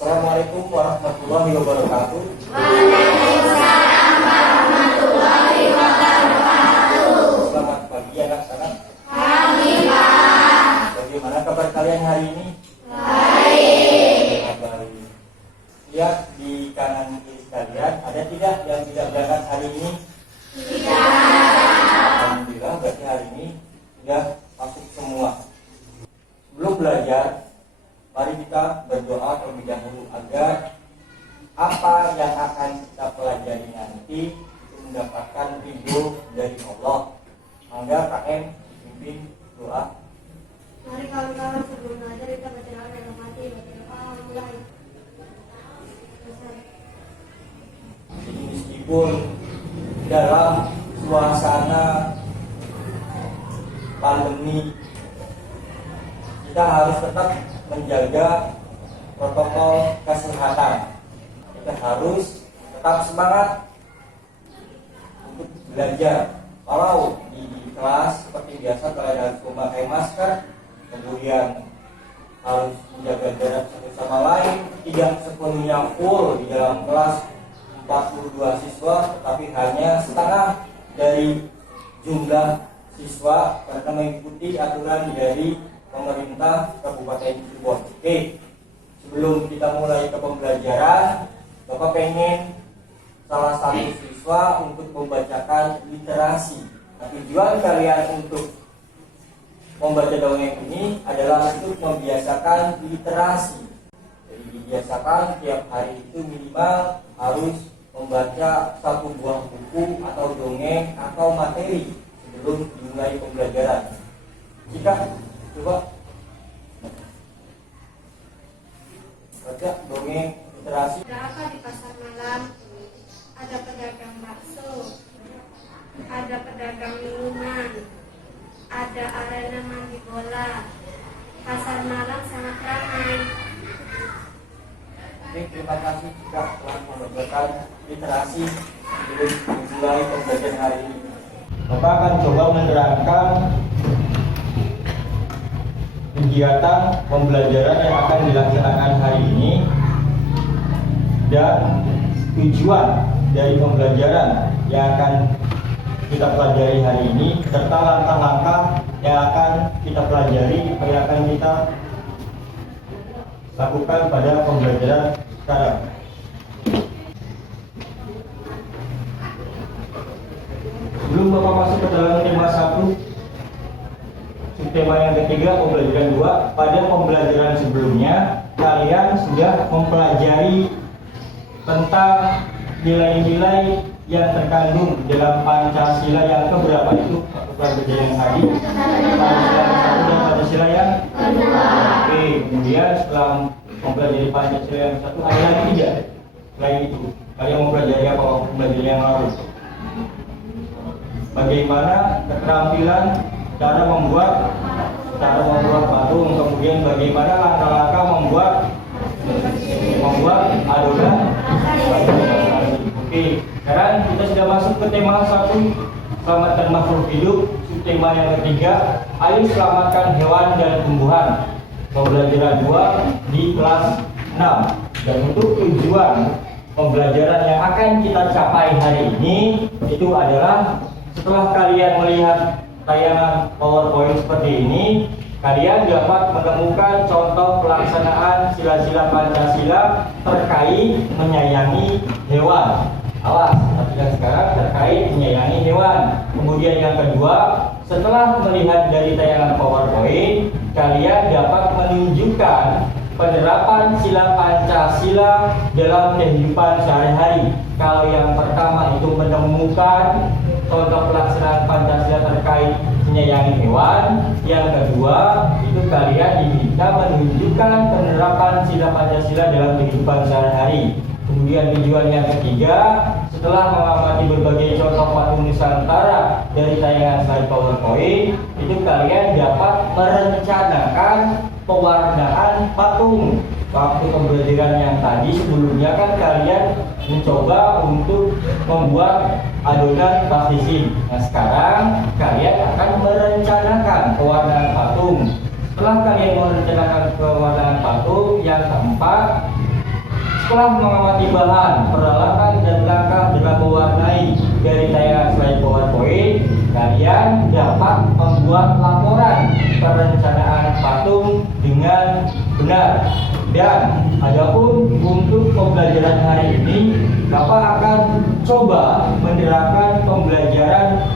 Assalamualaikum warahmatullahi wabarakatuh. Waalaikumsalam warahmatullahi wabarakatuh. Selamat pagi anak-anak. Pagi, Pak. Bagaimana kabar kalian hari ini? Baik. Baik. Lihat di kanan kiri kalian, ada tidak yang tidak berangkat hari ini? Tidak. Alhamdulillah, berarti hari ini sudah masuk semua. Sebelum belajar, mari kita berdoa terlebih dahulu agar apa yang akan kita pelajari nanti mendapatkan ridho dari Allah. Maka KM pimpin doa. Mari kawan-kawan sebelum belajar kita baca doa dan mati mulai. Jadi meskipun dalam suasana pandemi, kita harus tetap menjaga protokol kesehatan. Kita harus tetap semangat untuk belajar. Kalau di kelas seperti biasa kalian harus memakai masker, kemudian harus menjaga jarak satu sama lain, tidak sepenuhnya full di dalam kelas 42 siswa, tetapi hanya setengah dari jumlah siswa karena mengikuti aturan dari pemerintah Kabupaten Cirebon. Oke, sebelum kita mulai ke pembelajaran, Bapak pengen salah satu siswa untuk membacakan literasi. Nah, tujuan kalian untuk membaca dongeng ini adalah untuk membiasakan literasi. Jadi dibiasakan tiap hari itu minimal harus membaca satu buah buku atau dongeng atau materi sebelum dimulai pembelajaran. Jika coba baca dongeng literasi. Ada apa di pasar malam? Ada pedagang bakso, ada pedagang minuman, ada arena mandi bola. Pasar malam sangat ramai. Oke, terima kasih juga telah membacakan literasi sebelum dimulai pembelajaran hari ini. Bapak akan coba menerangkan kegiatan pembelajaran yang akan dilaksanakan hari ini dan tujuan dari pembelajaran yang akan kita pelajari hari ini serta langkah-langkah yang akan kita pelajari yang akan kita lakukan pada pembelajaran sekarang. Sebelum Bapak masuk ke dalam tema 1, subtema yang ketiga, pembelajaran 2, pada pembelajaran sebelumnya kalian sudah mempelajari tentang nilai-nilai yang terkandung dalam Pancasila yang keberapa itu? Pelajaran tadi Pancasila yang 1 dan Pancasila yang kedua. Oke, kemudian setelah mempelajari Pancasila yang 1 ada lagi tidak? Selain itu, kalian mempelajari apa pembelajaran yang lalu? Bagaimana keterampilan cara membuat patung, kemudian bagaimana langkah-langkah membuat adonan. Oke, sekarang kita sudah masuk ke tema 1, selamatkan makhluk hidup. Subtema yang ketiga, ayo selamatkan hewan dan tumbuhan. Pembelajaran 2 di kelas 6. Dan untuk tujuan pembelajaran yang akan kita capai hari ini itu adalah setelah kalian melihat tayangan PowerPoint seperti ini, kalian dapat menemukan contoh pelaksanaan sila-sila Pancasila terkait menyayangi hewan. Awas, perhatikan sekarang terkait menyayangi hewan. Kemudian yang kedua, setelah melihat dari tayangan PowerPoint, kalian dapat menunjukkan penerapan sila Pancasila dalam kehidupan sehari-hari. Kalau yang pertama itu menemukan contoh pelaksanaan Pancasila terkait menyayangi hewan, yang kedua itu kalian diminta menunjukkan penerapan sila Pancasila dalam kehidupan sehari-hari. Kemudian tujuan yang ketiga, setelah mengamati berbagai contoh patung Nusantara dari tayangan slide PowerPoint, itu kalian dapat merencanakan pewarnaan patung. Waktu pembelajaran yang tadi sebelumnya kan kalian mencoba untuk membuat adonan plastisin. Nah, sekarang kalian akan merencanakan pewarnaan patung. Setelah kalian merencanakan pewarnaan patung, yang keempat Setelah mengamati bahan, peralatan, dan langkah dalam mewarnai dari tayangan slide PowerPoint, kalian dapat membuat laporan perencanaan patung dengan benar. Dan adapun untuk pembelajaran hari ini, Bapak akan coba menerapkan pembelajaran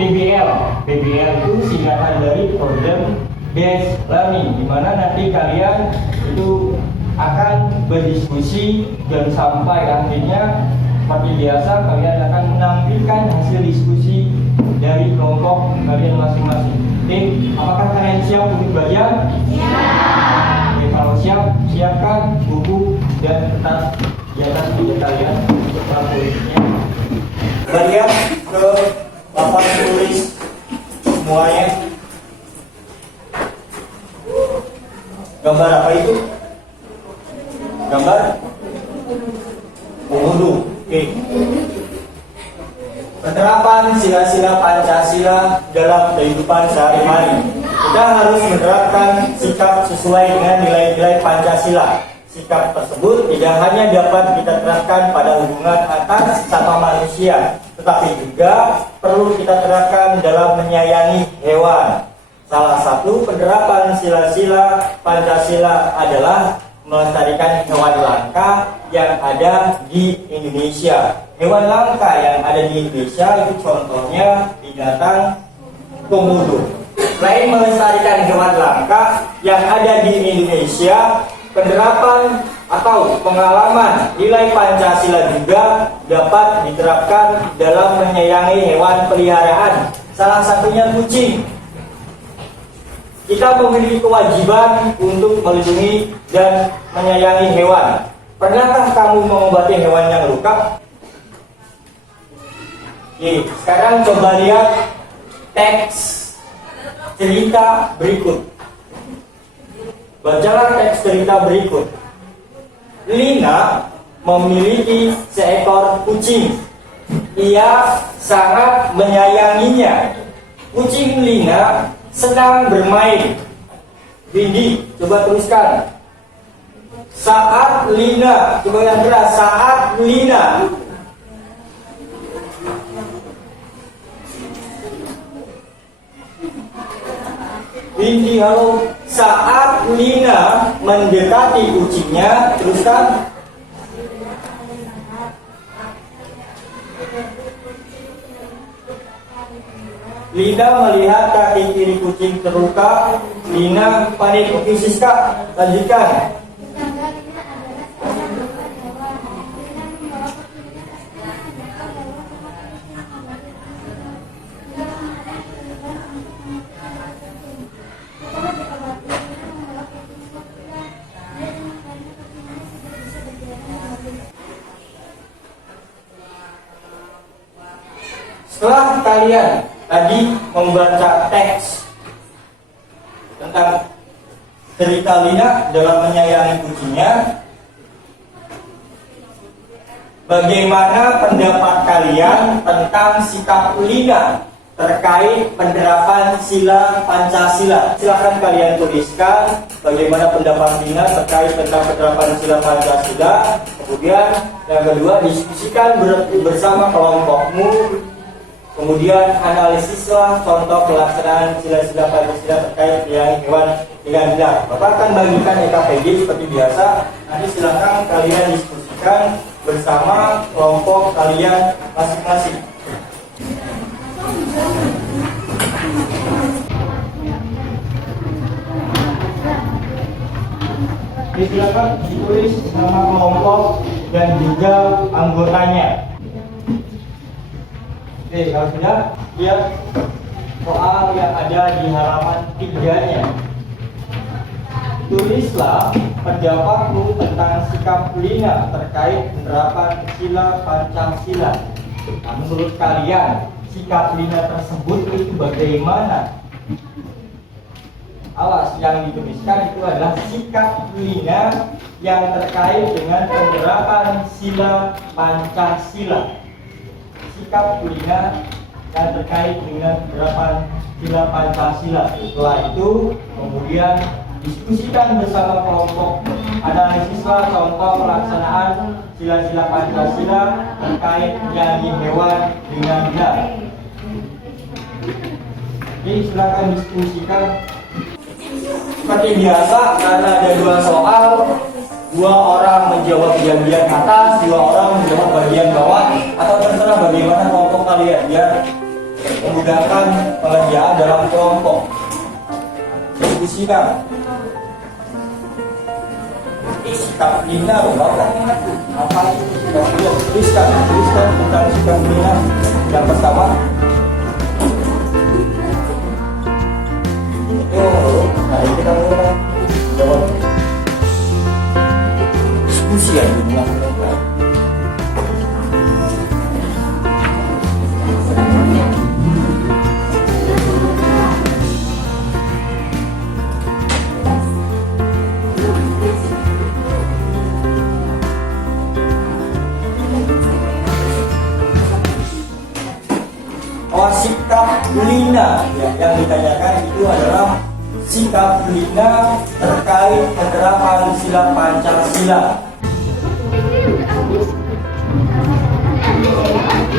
PBL. PBL itu singkatan dari Problem Based Learning, di mana nanti kalian itu akan berdiskusi dan sampai akhirnya seperti biasa kalian akan menampilkan hasil diskusi dari kelompok kalian masing-masing. Oke, apakah kalian siap untuk belajar? Oke, kalau siap, siapkan buku dan kertas di atas meja kalian untuk tulisnya. Kalian ke papan tulis semuanya. Gambar apa itu? Gambar Komodo. Oke. Penerapan sila-sila Pancasila dalam kehidupan sehari-hari. Kita harus menerapkan sikap sesuai dengan nilai-nilai Pancasila. Sikap tersebut tidak hanya dapat kita terapkan pada hubungan antar sesama manusia, tetapi juga perlu kita terapkan dalam menyayangi hewan. Salah satu penerapan sila-sila Pancasila adalah melestarikan hewan langka yang ada di Indonesia. Hewan langka yang ada di Indonesia itu contohnya binatang komodo. Selain melestarikan hewan langka yang ada di Indonesia, penerapan atau pengalaman nilai Pancasila juga dapat diterapkan dalam menyayangi hewan peliharaan. Salah satunya kucing. Kita memiliki kewajiban untuk melindungi dan menyayangi hewan. Pernahkah kamu mengobati hewan yang luka? Oke, sekarang coba lihat teks cerita berikut. Bacalah teks cerita berikut. Lina memiliki seekor kucing. Ia sangat menyayanginya. Kucing Lina senang bermain. Windy, coba teruskan. Saat Lina, coba yang keras. Saat Lina Windy, halo. Saat Lina mendekati kucingnya, teruskan. Lina melihat kaki kiri kucing terluka. Lina panik. Oke, Siska, lanjutkan. Setelah kalian tadi membaca teks tentang cerita Lina dalam menyayangi kucingnya, bagaimana pendapat kalian tentang sikap Lina terkait penerapan sila Pancasila? Silahkan kalian tuliskan bagaimana pendapat Lina terkait tentang penerapan sila Pancasila. Kemudian yang kedua, diskusikan bersama kelompokmu. Kemudian analisislah contoh pelaksanaan sila-sila Pancasila terkait dengan hewan dengan benar. Bapak akan bagikan EKPG seperti biasa. Nanti silakan kalian diskusikan bersama kelompok kalian masing-masing. Silakan ditulis nama kelompok dan juga anggotanya. Oke, kalau sudah, lihat soal yang ada di halaman 3-nya. Tulislah pendapatmu tentang sikap Lina terkait penerapan sila Pancasila. Nah, menurut kalian, sikap Lina tersebut itu bagaimana? Awas, yang dituliskan itu adalah sikap Lina yang terkait dengan penerapan sila Pancasila. Sikap Lina yang terkait dengan penerapan sila Pancasila. Setelah itu kemudian Diskusikan bersama kelompok. Analisislah contoh pelaksanaan sila-sila Pancasila terkait menyayangi hewan dengan benar. Jadi silakan diskusikan. Seperti biasa, karena ada 2 soal, 2 orang menjawab bagian atas, 2 orang menjawab bagian bawah, atau terserah bagaimana kelompok kalian biar memudahkan pengerjaan dalam kelompok. Diskusikan. Sikap Lina, apa itu sikap Lina? Tuliskan tentang sikap Lina. Yang pertama, hari kita mulai jawab diskusi yang dilakukan. Sikap Lina yang ditanyakan itu adalah sikap Lina terkait penerapan sila Pancasila.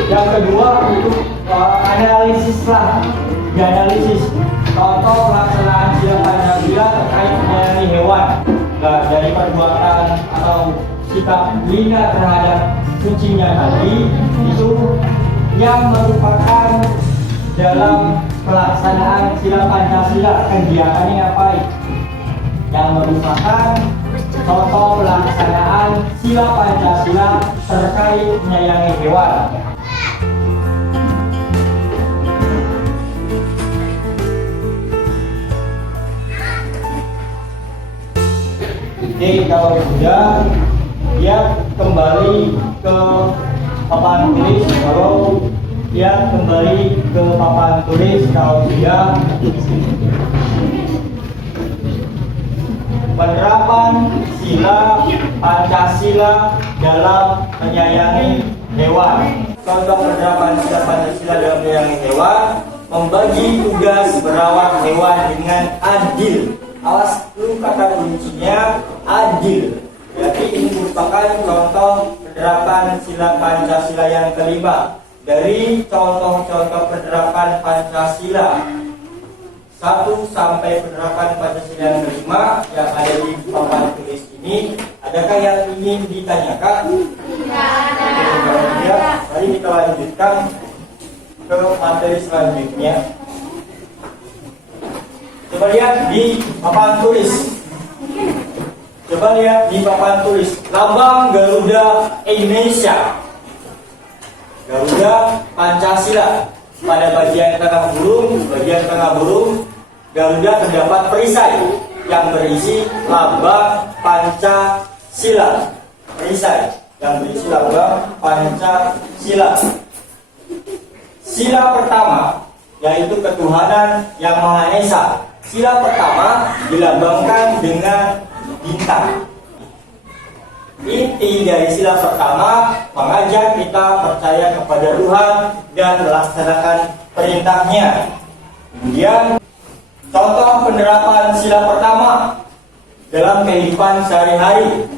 Yang kedua itu analisislah, dianalisis contoh pelaksanaan sila Pancasila terkait menyayangi hewan. Dari perbuatan atau sikap Lina terhadap kucingnya tadi itu yang merupakan dalam pelaksanaan sila Pancasila, kegiatannya apa? Yang merupakan contoh pelaksanaan sila Pancasila terkait menyayangi hewan. Oke, kalau sudah, dia kembali ke papan tulis. Kalau dia kembali ke papan tulis, kalau dia penerapan sila Pancasila dalam menyayangi hewan. Contoh penerapan sila Pancasila dalam menyayangi hewan: membagi tugas merawat hewan dengan adil. Awas dulu kata kuncinya adil. Jadi ini merupakan contoh penerapan sila Pancasila yang kelima. Dari contoh-contoh penerapan Pancasila 1 sampai penerapan Pancasila yang kelima yang ada di papan tulis ini, adakah yang ingin ditanyakan? Tidak. Mari kita lanjutkan ke materi selanjutnya. Coba lihat di papan tulis. Coba lihat di papan tulis lambang Garuda Indonesia, Garuda Pancasila. Pada bagian tengah burung Garuda terdapat perisai yang berisi lambang Pancasila. Perisai yang berisi lambang Pancasila. Sila pertama yaitu ketuhanan yang Maha Esa. Sila pertama dilambangkan dengan bintang. Inti dari sila pertama mengajak kita percaya kepada Tuhan dan melaksanakan perintahnya. Kemudian contoh penerapan sila pertama dalam kehidupan sehari-hari: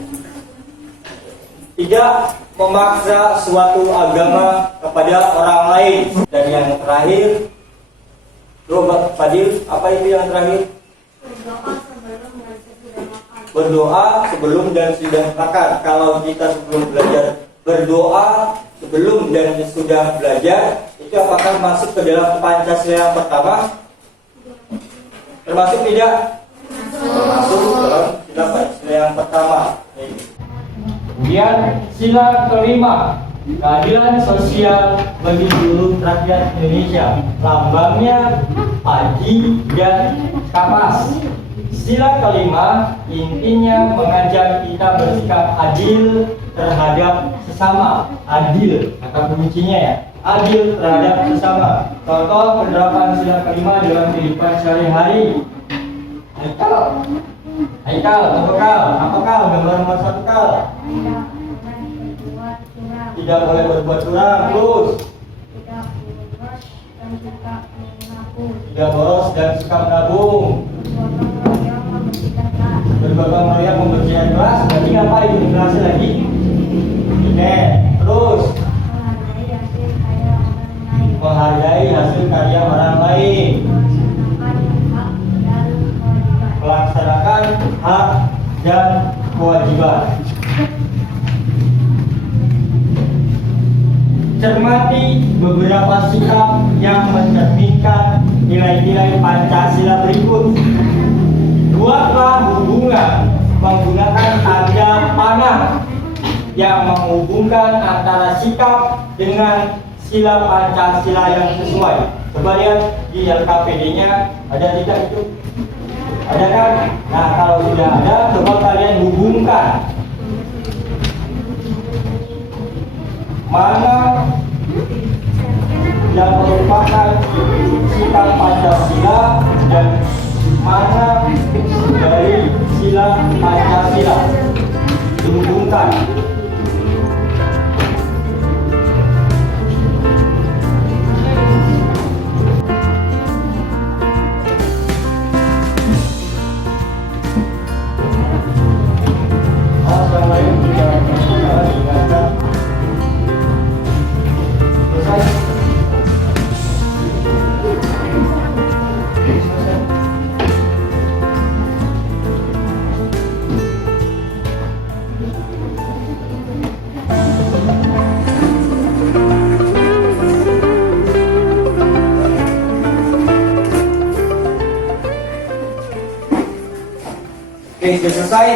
tidak memaksa suatu agama kepada orang lain. Dan yang terakhir, Fadil, apa itu yang terakhir? Berdoa sebelum dan sudah makan. Kalau kita sebelum belajar berdoa sebelum dan sudah belajar, itu apakah masuk ke dalam Pancasila yang pertama? Termasuk tidak? Termasuk dalam sila Pancasila yang pertama. Kemudian sila kelima, keadilan sosial bagi seluruh rakyat Indonesia. Lambangnya padi dan kapas. Sila kelima intinya mengajak kita bersikap adil terhadap sesama. Adil, kata kuncinya ya. Adil terhadap sesama. Contoh penerapan sila kelima dalam kehidupan sehari-hari. Haikal, apakah gambar nomor 1 kal? Tidak boleh berbuat curang. Terus tidak boros dan suka menabung. bergotong royong membersihkan kelas, berarti ngapain di kelasnya lagi? Oke, terus menghargai hasil karya orang lain, melaksanakan hak dan kewajiban. Cermati beberapa sikap yang mencerminkan nilai-nilai Pancasila berikut. Buatlah hubungan menggunakan tanda panah yang menghubungkan antara sikap dengan sila Pancasila yang sesuai. Coba lihat di LKPD-nya ada tidak itu? Ada kan? Nah, kalau sudah ada, coba kalian hubungkan mana yang merupakan sikap Pancasila dan mana dari sila Pancasila. Dihubungkan. Oke, sudah selesai?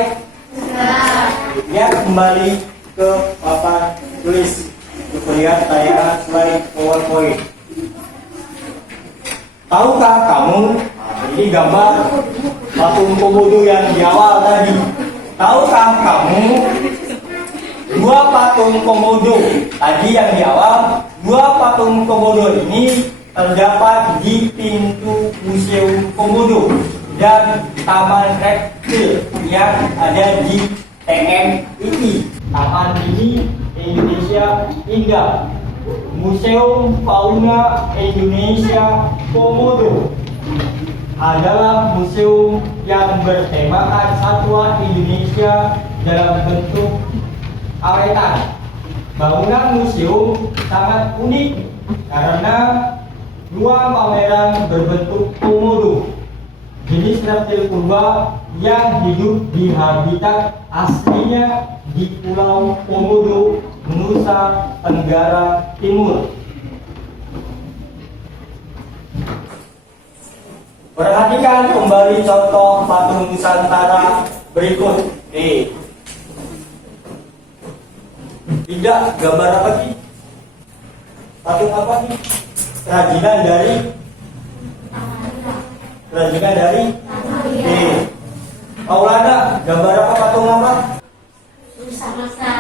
Ya, kembali ke papan tulis. Untuk lihat tayangan slide PowerPoint. Tahukah kamu, ini gambar patung Komodo yang di awal tadi. Tahukah kamu, dua patung Komodo tadi yang di awal, dua patung Komodo ini terdapat di pintu Museum Komodo dan Taman Reptil yang ada di TMII. Taman Mini Indonesia Indah, Museum Fauna Indonesia Komodo adalah museum yang bertemakan satwa Indonesia dalam bentuk awetan. Bangunan museum sangat unik karena ruang pameran berbentuk komodo, jenis reptil purba yang hidup di habitat aslinya di Pulau Komodo, Nusa Tenggara Timur. Perhatikan kembali contoh patung Nusantara berikut. Tidak, gambar apa sih? Patung apa sih? Kerajinan dari Maulana, gambar apa patung apa?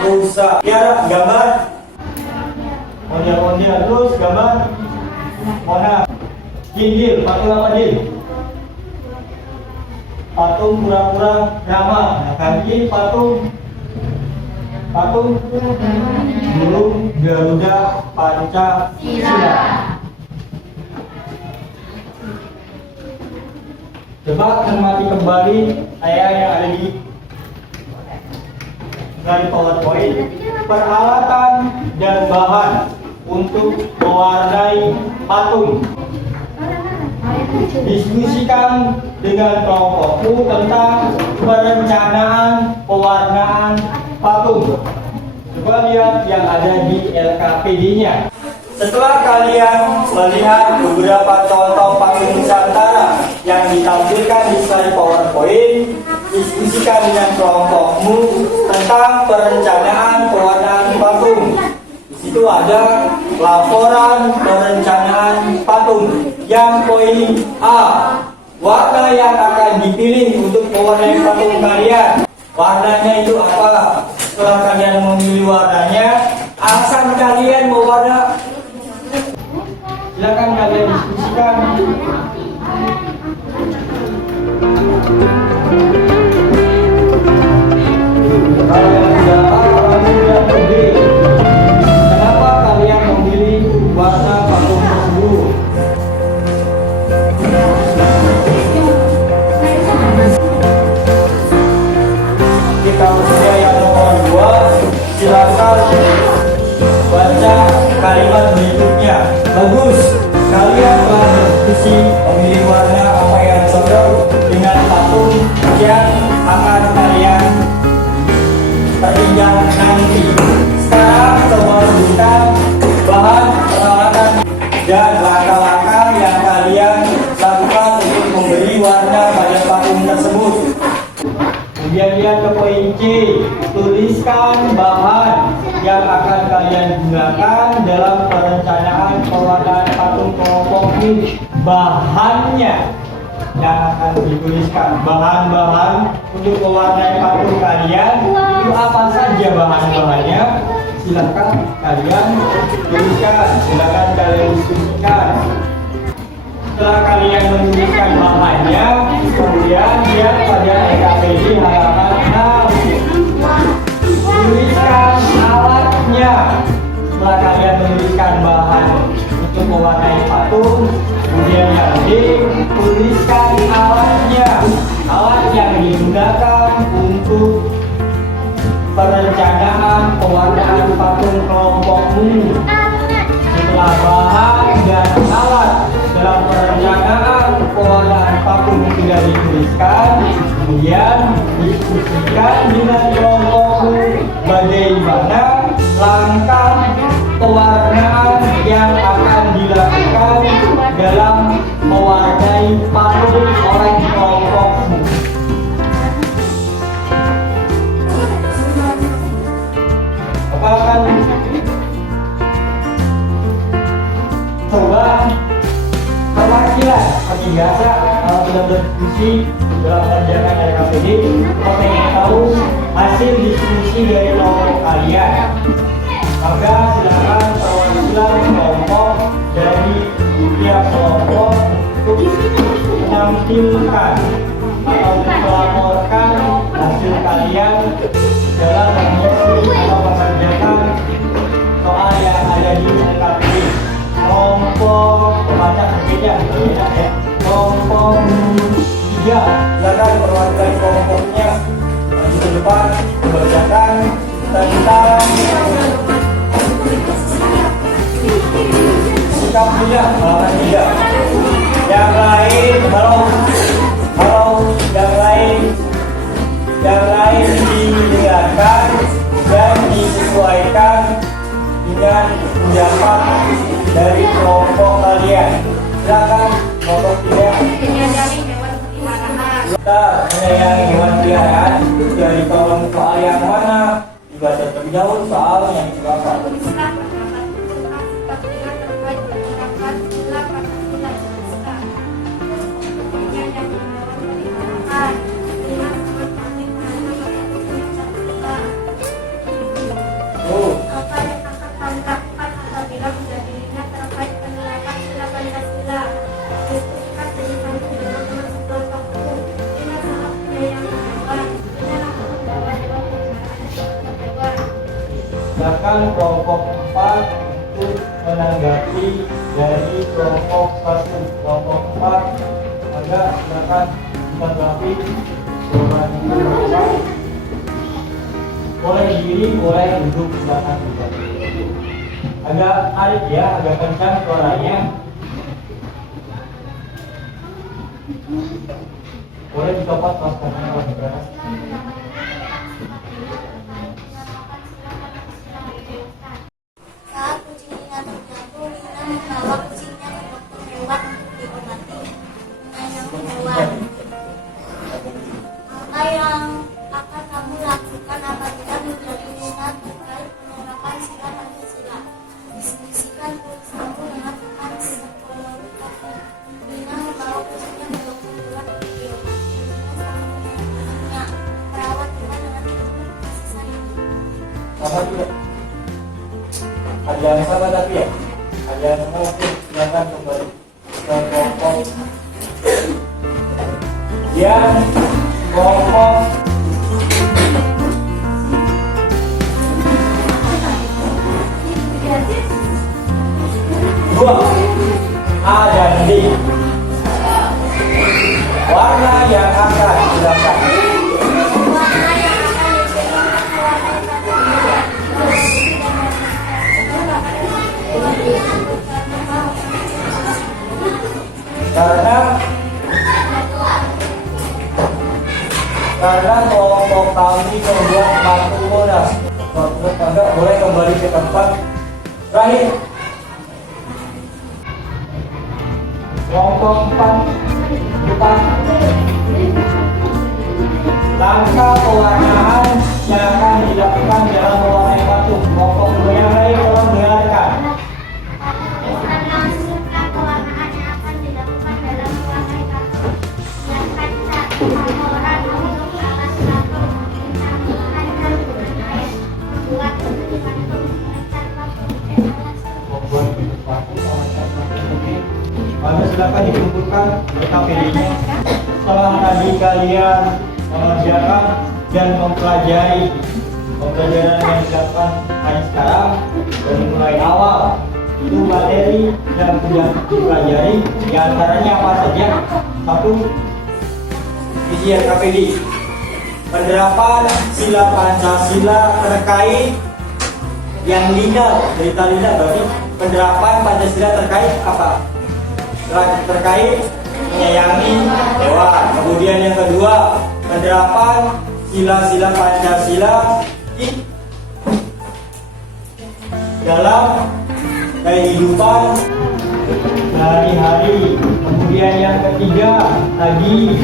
Rusa. Tiara, gambar ondel-ondel. Terus gambar Mona. Dil, patung apa Dil? Patung pura-pura Rama. Nah, kan ini patung burung Garuda Pancasila. Coba cermati kembali saya yang ada di slide PowerPoint. Peralatan dan bahan untuk mewarnai patung. Diskusikan dengan kelompokmu tentang perencanaan pewarnaan patung. Coba lihat yang ada di LKPD-nya. Setelah kalian melihat beberapa contoh patung Nusantara yang ditampilkan di slide PowerPoint, diskusikan dengan kelompokmu tentang perencanaan pewarnaan patung. Di situ ada laporan perencanaan patung. Yang poin A, warna yang akan dipilih untuk mewarnai patung kalian. Warnanya itu apa? Setelah kalian memilih warnanya, asal kalian mewarna. Silakan kalian diskusikan. Kalau yang sudah A, kalau yang sudah B, kenapa kalian memilih warna patung tersebut? baca kalimat berikutnya. Bagus, kalian telah berdiskusi memilih warna apa yang cocok dengan patung yang akan kalian pertinggal nanti. Sekarang coba sebutkan bahan peralatan dan langkah-langkah yang kalian lakukan untuk memberi warna pada patung tersebut. Kemudian lihat ke poin C, tuliskan bahan yang akan kalian gunakan dalam perencanaan pewarnaan patung kelompok ini. Bahannya yang akan dituliskan, bahan-bahan untuk mewarnai patung kalian itu apa saja bahan-bahannya? Silakan kalian tuliskan, silakan kalian diskusikan. Setelah kalian menuliskan bahannya, kemudian lihat pada EKPD halaman 6. Tuliskan alatnya. Setelah kalian menuliskan bahan untuk mewarnai patung, kemudian yang D, tuliskan alatnya. Alat yang digunakan untuk perencanaan pewarnaan patung kelompokmu. Setelah bahan dan alat dalam perencanaan pewarnaan patung sudah dituliskan, kemudian diskusikan dengan kelompokmu bagaimana langkah pewarnaan yang akan dilakukan dalam mewarnai patung oleh kelompokmu. Akan coba perwakilan seperti biasa kalau sudah berdiskusi dalam perjalanan dari KPD, kalau ingin tahu hasil diskusi dari kelompok kalian, maka silakan perwakilan kelompok dari tiap kelompok untuk menampilkan atau melaporkan hasil kalian dalam mengisi atau mengerjakan soal yang ada di LKPD. Kelompok pembaca berbeda ya. Kelompok 3, silakan perwakilan kelompoknya maju ke depan membacakan tentang sikap tidak halaman 3. Yang lain yang lain didengarkan dan disesuaikan dengan pendapat dari kelompok kalian. Silakan kelompok 3. Menyayangi hewan peliharaan. Kita menyayangi hewan peliharaan itu dari kolom soal yang mana? Dibaca terlebih dahulu soal yang silakan. Tuliskan pendapat tentang sikap dengan terkait penerapan sila Pancasila Indonesia. Menyayangi hewan peliharaan. Dengan memanfaatkan Pancasila. Apa yang akan kamu lakukan apabila menjadinya terkait penerapan sila Pancasila? Diskusikan dengan teman-teman sekelompokmu. Dengan sangat menyayangi hewan. Dengan aku membawa hewan peliharaan hewan. Silakan kelompok 4 untuk menanggapi dari kelompok 1. Kelompok 4, maka silakan menanggapi jawaban kelompok. Boleh diri, boleh duduk, silakan juga. Agak tarik ya, agak kencang suaranya. Boleh dicopot maskernya kalau dikeras. Saat kucingnya terjatuh, Lina membawa kucingnya ke dokter hewan untuk diobati. Menyayangi hewan. Apa yang akan kamu lakukan apabila menjadi minat terkait penerapan sila Pancasila? Diskusikan tulisanmu dengan teman sekelompokmu. Lina membawa kucingnya ke dokter hewan untuk diobati. Lina sangat menyayanginya. Merawat hewan dengan penuh kasih sayang. Sama tidak? Ada yang sama tapi ya? Ada yang sama tapi silakan kembali ke kelompok. Yang kelompok 2, A dan D. Warna yang akan silakan. Warna yang akan dipilih untuk mewarnai patung. karena kelompok kami membuat patung monas. Maka boleh kembali ke tempat. Terakhir, kelompok 4 depan. Langkah pewarnaan yang akan dilakukan dalam mewarnai patung. Kelompok 2 yang lain tolong dengarkan. Langkah pewarnaan yang akan dilakukan dalam mewarnai patung. Yang pertama, orang untuk alas patung mencampurkan dengan air, membuat bentuk patung, mengecat patung, Maka silakan dikumpulkan KPD-nya. Setelah tadi kalian mengerjakan dan mempelajari pembelajaran yang dilakukan hari sekarang dari mulai awal, itu materi yang sudah dipelajari diantaranya apa saja? Satu, isian KPD, penerapan sila Pancasila terkait yang linear, cerita linear berarti penerapan Pancasila terkait apa? Terkait menyayangi hewan. Kemudian yang kedua, penerapan sila-sila Pancasila di dalam kehidupan sehari-hari. Kemudian yang ketiga, tadi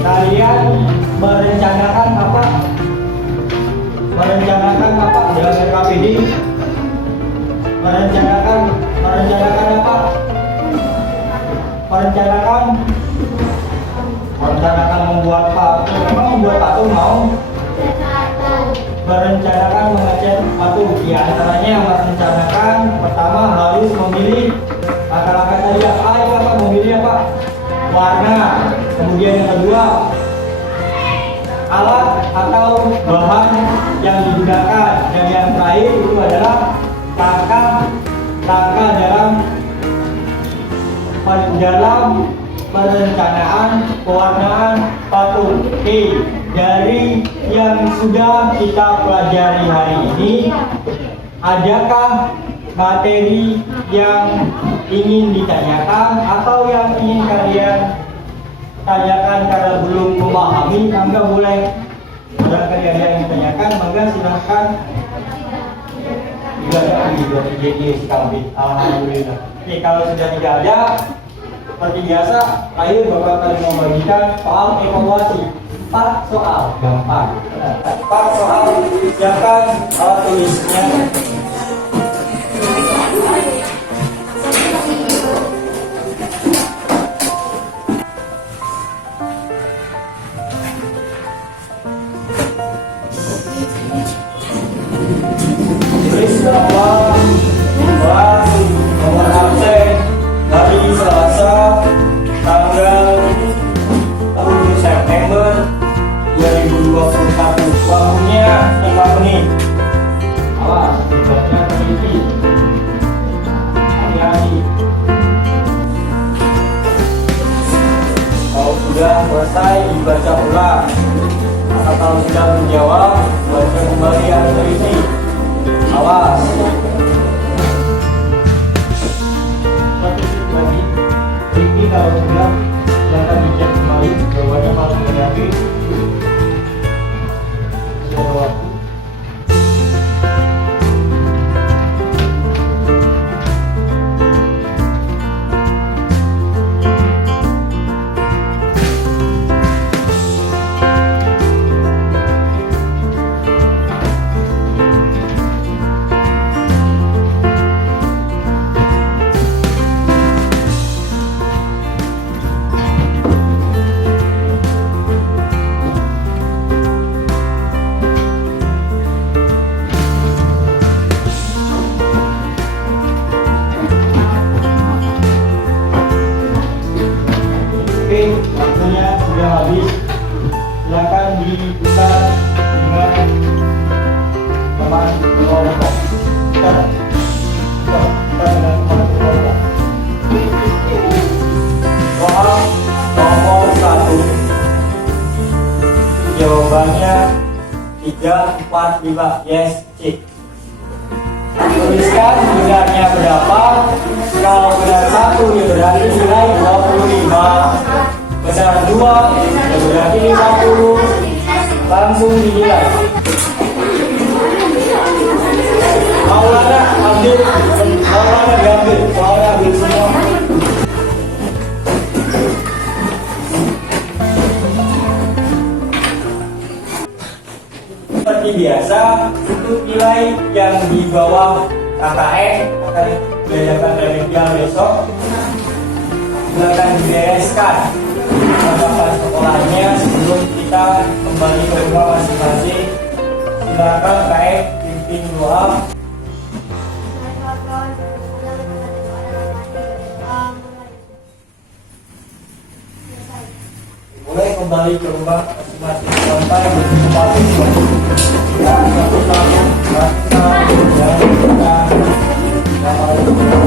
kalian merencanakan apa? Merencanakan apa dalam RKPD? Merencanakan apa? Merencanakan membuat patung. Memang membuat patung mau? Merencanakan mengecat patung. Di antaranya merencanakan pertama harus memilih langkah-langkah tadi apa? Memilih apa? Warna. Kemudian yang kedua, alat atau bahan yang digunakan. Dan yang terakhir itu adalah langkah dalam perencanaan pewarnaan patung. Oke, dari yang sudah kita pelajari hari ini, adakah materi yang ingin ditanyakan atau yang ingin kalian tanyakan karena belum memahami? Maka boleh, barangkali ada yang ditanyakan, maka silahkan. Juga ada jadi sekambit. Alhamdulillah. Oke, kalau sudah tidak ada, seperti biasa, akhir Bapak akan membagikan soal evaluasi. 4 soal, gampang. 4 soal, siapkan alat tulisnya. Tulis bahwa nomor absen hari Selasa tanggal 10 September 2021. Waktunya 5 menit. Awas, tugasnya teliti. Hati-hati. Kalau sudah selesai dibaca ulang. Atau sudah menjawab, baca kembali yang teliti. Awas. Ini kalau sudah silakan dicek kembali jawabannya kalau menghadapi sudah waktu. Waktunya sudah habis. Silakan ditukar dengan teman kelompok. Kita dengan teman kelompok. Soal nomor 1. Jawabannya 3, 4, 5. Yes, cek. Tuliskan benarnya berapa. Kalau benar 1 ya berarti nilai 25. Benar 2 ya berarti 50. langsung dinilai. Maulana ambil, Maulana diambil, soalnya ambil semua. Seperti biasa, untuk nilai yang di bawah KKN akan diadakan remedial besok. Silakan dibereskan perlengkapan sekolahnya sebelum kita kembali ke rumah masing-masing. Silakan KF pimpin doa. Mulai kembali ke rumah masing-masing sampai kembali ya, satu tahun, ya, kita